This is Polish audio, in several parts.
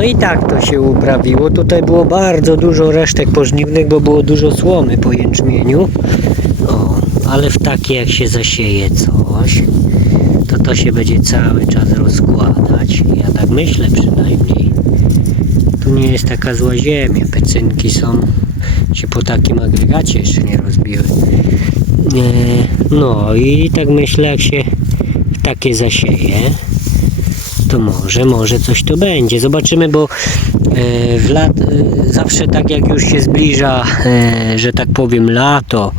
No i tak to się uprawiło. Tutaj było bardzo dużo resztek pożniwnych, bo było dużo słomy po jęczmieniu. Ale w takie jak się zasieje coś, to to się będzie cały czas rozkładać. Ja tak myślę przynajmniej. Tu nie jest taka zła ziemia. Pecynki są się po takim agregacie jeszcze nie rozbiły. No i tak myślę, jak się w takie zasieje, to może, może coś to będzie. Zobaczymy, bo e, w lat, e, zawsze tak jak już się zbliża, e, że tak powiem, lato,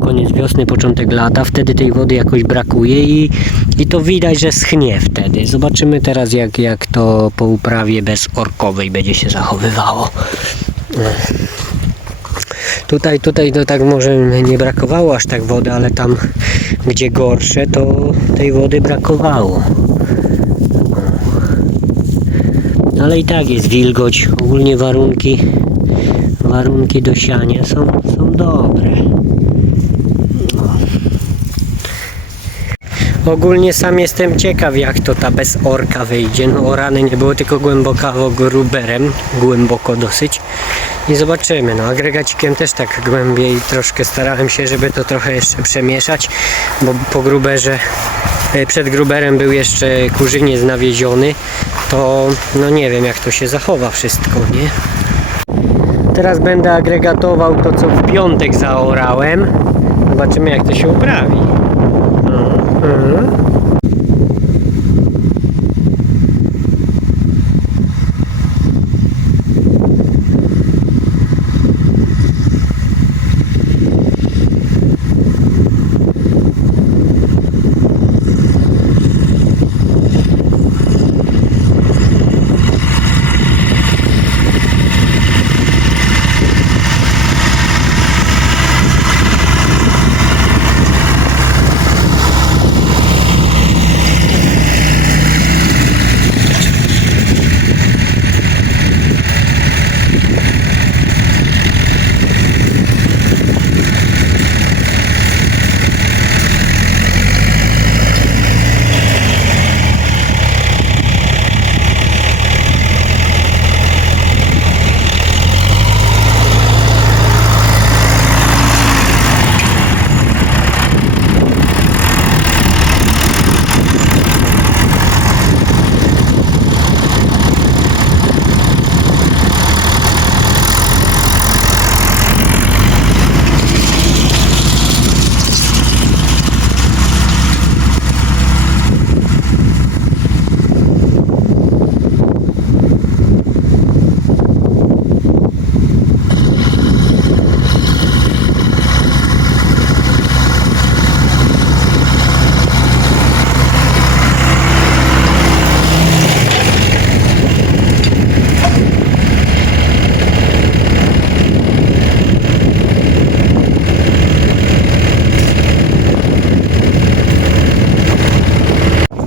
koniec wiosny, początek lata, wtedy tej wody jakoś brakuje i, i to widać, że schnie wtedy. Zobaczymy teraz, jak, jak to po uprawie bezorkowej będzie się zachowywało. Tutaj, tutaj to tak może nie brakowało aż tak wody, ale tam gdzie gorsze, to tej wody brakowało. Ale i tak jest wilgoć. Ogólnie warunki warunki do siania są, są dobre. No. Ogólnie sam jestem ciekaw jak to ta bez orka wyjdzie. No o rany nie było tylko głębokawo gruberem, głęboko dosyć. I zobaczymy. No agregacikiem też tak głębiej troszkę starałem się, żeby to trochę jeszcze przemieszać, bo po gruberze przed gruberem był jeszcze kurzyniec nawieziony, to no nie wiem jak to się zachowa wszystko, nie? Teraz będę agregatował to co w piątek zaorałem. Zobaczymy jak to się uprawi. Mhm.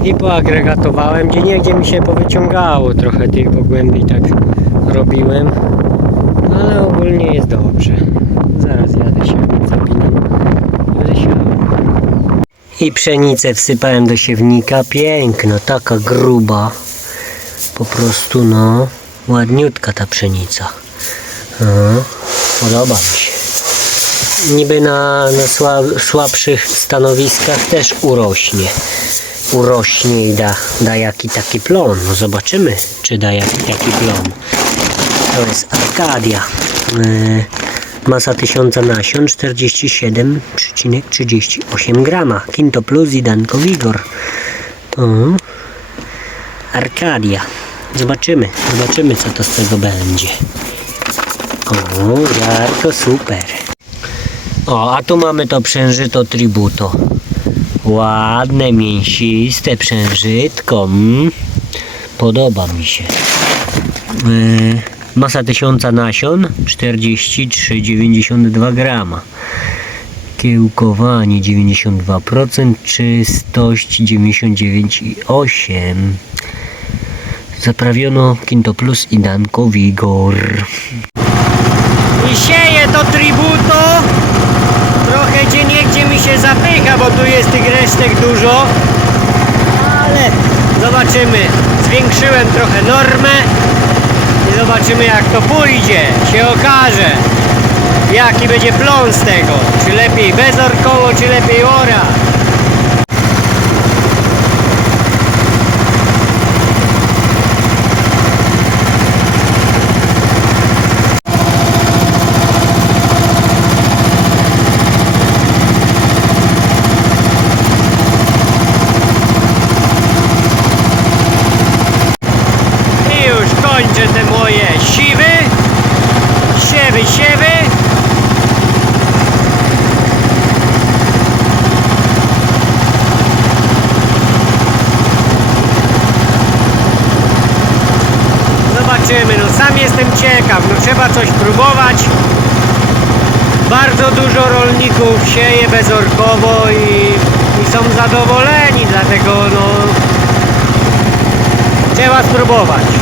I poagregatowałem, gdzie niegdzie mi się powyciągało trochę tych pogłębi tak robiłem. Ale ogólnie jest dobrze. Zaraz jadę się zapinam. I pszenicę wsypałem do siewnika. Piękna, taka gruba. Po prostu no, ładniutka ta pszenica. No, podoba mi się. Niby na, na słab, słabszych stanowiskach też urośnie urośnie i da, da jaki taki plon. No zobaczymy, czy da jaki taki plon. To jest Arkadia. Yy, masa 1000 nasion 47,38 grama. Quinto Plus i Danko Vigor. Arkadia. Zobaczymy, zobaczymy co to z tego będzie. O, Jarko super. O, a tu mamy to przężyto tributo. Ładne, mięsiste przężytko. Mm. Podoba mi się. Yy, masa tysiąca nasion 43,92 grama. Kiełkowanie 92%, czystość 99,8. Zaprawiono Kinto Plus i Danko Vigor. I sieje to tributo. Gdzie niegdzie mi się zapycha, bo tu jest tych resztek dużo. Ale zobaczymy. Zwiększyłem trochę normę. I zobaczymy jak to pójdzie. Się okaże. Jaki będzie plon z tego. Czy lepiej bezorkowo, czy lepiej ora. Zobaczymy, no sam jestem ciekaw, no trzeba coś próbować. Bardzo dużo rolników sieje bezorkowo i, i są zadowoleni, dlatego no trzeba spróbować.